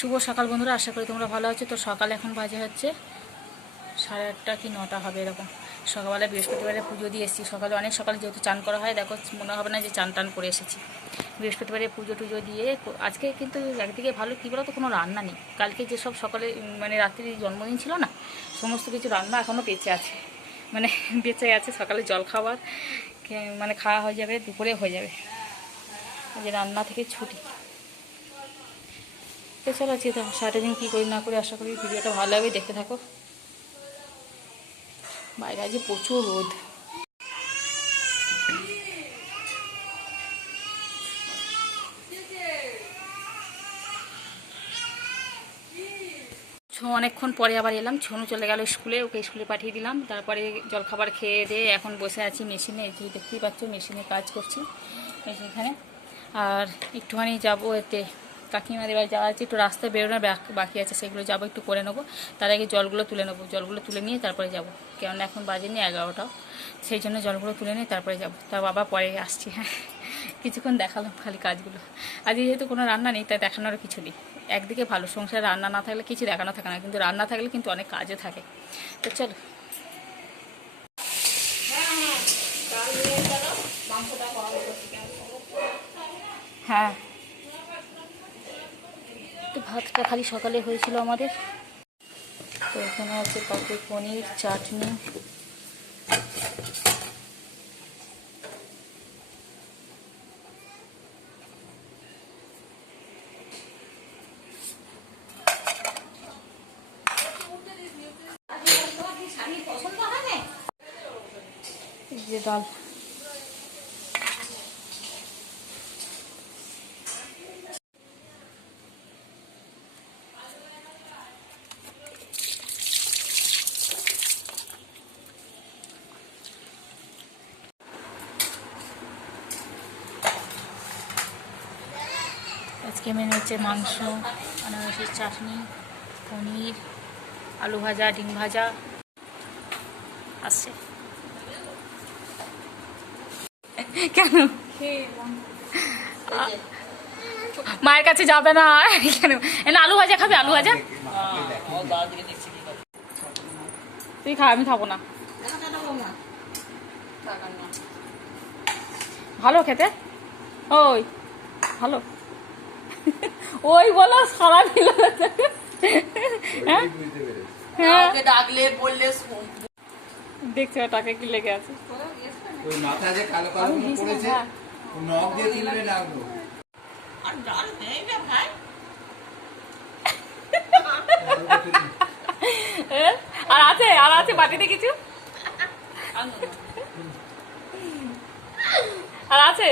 শুভ সকাল বন্ধুরা, আশা করি তোমরা ভালো আছো। তো সকালে এখন বাজে হচ্ছে 8:30 কি 9টা হবে এরকম। সকালবেলা বৃহস্পতিবারে পুজো দিয়ে এসেছি। সকালে অনেক সকালে যেহেতু চান করা হয়, দেখো মনে হবে না যে চান টান করে এসেছি। বৃহস্পতিবারে পুজো টুজো দিয়ে আজকে কিন্তু একদিকে ভালো কী বলো তো, কোনো রান্না নেই। কালকে যেসব সকালে মানে রাত্রির জন্মদিন ছিল না, সমস্ত কিছু রান্না এখনও বেঁচে আছে, মানে বেঁচে আছে। সকালে জল খাবার মানে খাওয়া হয়ে যাবে, দুপুরে হয়ে যাবে, যে রান্না থেকে ছুটি। তো চলো আজকে তো সারাটা দিন কী করি না করি, আশা করি ভিডিওটা ভালো লাগবে, দেখতে থাকো। বাইরে আজ প্রচুর রোদ। অনেকক্ষণ পরে আবার এলাম। ছনু চলে গেল স্কুলে, ওকে স্কুলে পাঠিয়ে দিলাম। তারপরে জলখাবার খেয়ে দিয়ে এখন বসে আছি মেশিনে। এই যে দেখতেই পাচ্ছ মেশিনে কাজ করছি এখানে। আর একটুখানি যাবো এতে কাকিমাদের বাড়ি যাওয়া আছে, একটু রাস্তায় বেরোনোর বাকি আছে, সেগুলো যাবো, একটু করে নেবো। তার আগে জলগুলো তুলে নেবো, জলগুলো তুলে নিয়ে তারপরে যাবো, কেননা এখন বাজেনি 11টা, সেই জন্য জলগুলো তুলে নিয়ে তারপরে যাবো। তার বাবা পরে আসছি। হ্যাঁ, কিছুক্ষণ দেখালাম খালি কাজগুলো। আজকে যেহেতু কোনো রান্না নেই, তাই দেখানোর কিছু নেই। একদিকে ভালো, সংসারে রান্না না থাকলে কিছু দেখানো থাকে না, কিন্তু রান্না থাকলে কিন্তু অনেক কাজও থাকে। তো চলো। হ্যাঁ, তো ভাতটা খালি সকালে হয়েছিল আমাদের। তো এখানে আছে কাউকে পনির, চাটনি, যে ডাল। আজকে মেনু হচ্ছে মাংস, আনারসের চাটনি, পনির, আলু ভাজা, ডিম ভাজা আসছে। কেন মায়ের কাছে যাবে না কেন? আলু ভাজা খাবে? আলু ভাজা তুই খা, আমি খাবো না। ভালো খেতে, ওই ভালো, ওই বলো সারা দিল। ডাকলে বললে দেখছো টাকা কি লেগে আছে। ওই মাথা যে কালো কালো পড়েছে, নখ দিয়ে তুলে ডাকলো। আর ডাল নেই না ভাই। আর আছে বাটিতে কিছু আর আছে,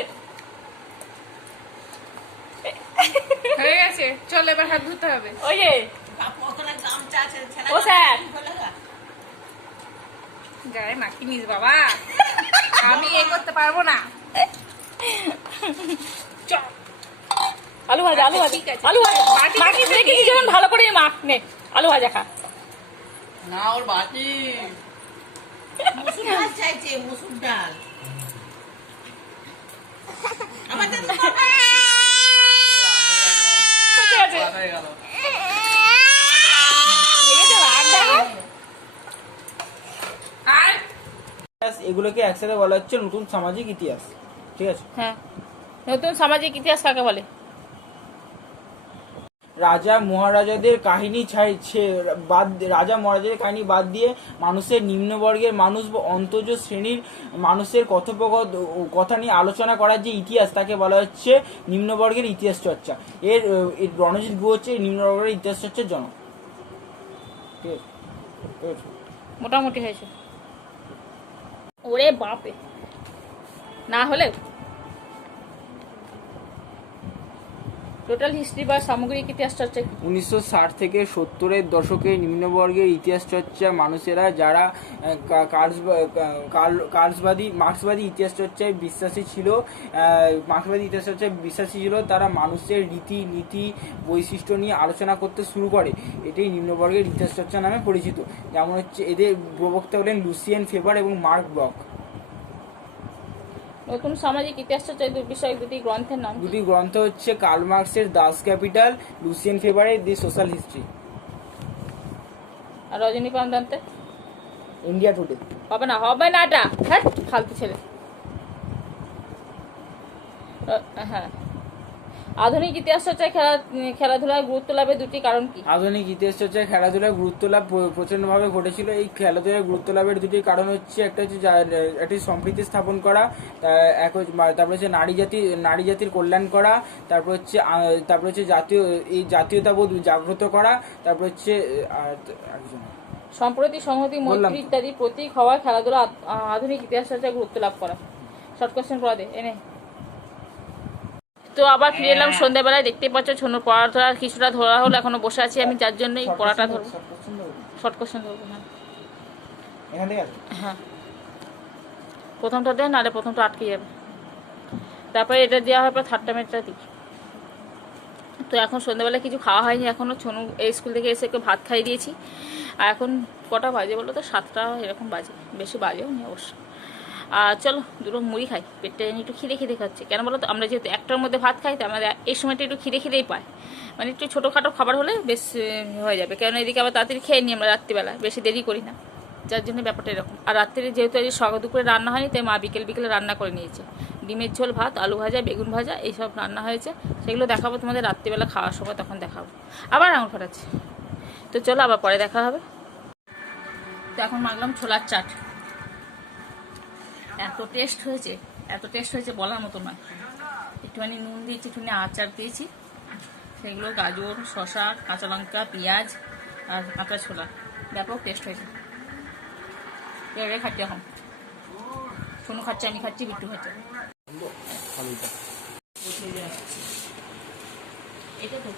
হয়ে গেছে, চল এবার হাত ধুতে হবে। ওই যে বাপু ওখানে গামছা আছে, ছেলে ও স্যার গায়ে মাখি নিস বাবা, আমি এ করতে পারবো না। আলু ভাজা, আলু ভাজা, আলু ভাজা মাখি দেখেছি যেমন ভালো করে মাখ নে। আলু ভাজা খা। না, ওর বাটি মুসুর ডাল চাইছে, মুসুর ডাল। আমাদের তো কোথায় আছে? দেখেছো রাগ দেখো। আর এগুলোকে একসাথে বলা হচ্ছে নতুন সামাজিক ইতিহাস। ঠিক আছে? হ্যাঁ, নতুন সামাজিক ইতিহাস কাকে বলে? রাজা মহারাজাদের কাহিনী রাজা মহারাজাদের কাহিনী বাদ দিয়ে মানুষের নিম্নবর্গের মানুষ বা অন্তজ শ্রেণীর মানুষের কথা নিয়ে আলোচনা করার যে ইতিহাস, তাকে বলা হচ্ছে নিম্নবর্গের ইতিহাস চর্চা। এর রণজিৎ গুহ হচ্ছে নিম্নবর্গের ইতিহাস চর্চার জনক। ঠিক আছে? মোটামুটি হয়েছে। ওরে বাপে, না হলে টোটাল হিস্ট্রি বা সামগ্রিক ইতিহাস চর্চা। 1960 থেকে 70-এর দশকে নিম্নবর্গের ইতিহাস চর্চা মানুষেরা যারা মার্ক্সবাদী ইতিহাস চর্চায় বিশ্বাসী ছিল, তারা মানুষের রীতি নীতি বৈশিষ্ট্য নিয়ে আলোচনা করতে শুরু করে। এটাই নিম্নবর্গের ইতিহাস চর্চা নামে পরিচিত। যেমন হচ্ছে এদের প্রবক্তা হলেন লুসিয়ান ফেবার এবং মার্ক ব্লক। নতুন সামাজিক ইতিহাস চর্চায় বিষয় দুটি গ্রন্থের নাম কি? দুটি গ্রন্থ হচ্ছে কার্ল মার্কসের দাস ক্যাপিটাল, লুসিয়ান ফেভারের দি সোশ্যাল হিস্ট্রি। আর রজনীকান্তে ইন্ডিয়া টুডে। হবে না এটা, হ্যাঁ ফালতু ছেলে। হ্যাঁ, আধুনিক ইতিহাস চর্চায় খেলাধুলার গুরুত্ব লাভের দুটি কারণ কি? আধুনিক ইতিহাস চর্চায় খেলাধুলার গুরুত্ব লাভ প্রচন্ডভাবে ঘটেছিল। এই খেলাধুলার গুরুত্ব লাভের দুটি কারণ হচ্ছে একটা হচ্ছে একটি সম্প্রীতি স্থাপন করা, তারপর হচ্ছে নারী জাতির কল্যাণ করা, তারপর হচ্ছে জাতীয়তাবোধ জাগ্রত করা, তারপর হচ্ছে সম্প্রতি সংহতি মৈত্রী ইত্যাদি প্রতীক হওয়া খেলাধুলা আধুনিক ইতিহাস চর্চায় গুরুত্ব লাভ করা। শর্ট কোশ্চেন পড়া দে এনে। তো আবার ফিরে এলাম সন্ধ্যাবেলায়, দেখতে পাচ্ছ ছোনুর পড়াটা কিছুটা ধরা হলো, এখনো বসে আছি আমি, যার জন্য এই পড়াটা ধরবো। শর্ট কোশ্চেন ধরবো। হ্যাঁ, প্রথমটা দেন, নাহলে প্রথমটা আটকে যাবে। তারপরে এটা দেওয়া হয়, পর থার্ড টাইমেরটা দিই। তো এখন সন্ধ্যাবেলায় কিছু খাওয়া হয়নি এখনও। ছোনু এই স্কুল থেকে এসে একটু ভাত খাইয়ে দিয়েছি। আর এখন কটা বাজে বলো তো? 7টা এরকম বাজে, বেশি বাজেও নি অবশ্য। আর চলো দুটো মুড়ি খাই, পেটটা যেন একটু খিদে খাচ্ছে। কেন বলো তো? আমরা যেহেতু 1টার মধ্যে ভাত খাই, তো আমাদের এই সময়টা একটু খিদেই পায়। মানে একটু ছোটোখাটো খাবার হলে বেশ হয়ে যাবে, কেন এদিকে আবার তাড়াতাড়ি খেয়ে নিই আমরা রাত্রিবেলা, বেশি দেরি করি না, যার জন্য ব্যাপারটা এরকম। আর রাত্রে যেহেতু আজ দুপুরে রান্না হয়নি, তাই মা বিকেলে রান্না করে নিয়েছে। ডিমের ঝোল, ভাত, আলু ভাজা, বেগুন ভাজা এইসব রান্না হয়েছে। সেগুলো দেখাবো তোমাদের রাত্রিবেলা খাওয়ার সময়, তখন দেখাবো। আবার আঙুল ফাটাচ্ছে। তো চলো আবার পরে দেখা হবে। তো এখন মাগলাম ছোলার চাট। এত টেস্ট হয়েছে বলার মতো নয়। একটুখানি নুন দিয়েছি, একটুখানি আচার দিয়েছি, সেগুলো গাজর, শসা, কাঁচা লঙ্কা, পেঁয়াজ আর কাঁচা ছোলা, ব্যাপক টেস্ট হয়েছে। এভাবে খাচ্ছি এখন। সোনু খাচ্ছে, আমি খাচ্ছি, বিট্টু খাচ্ছে। এটা তো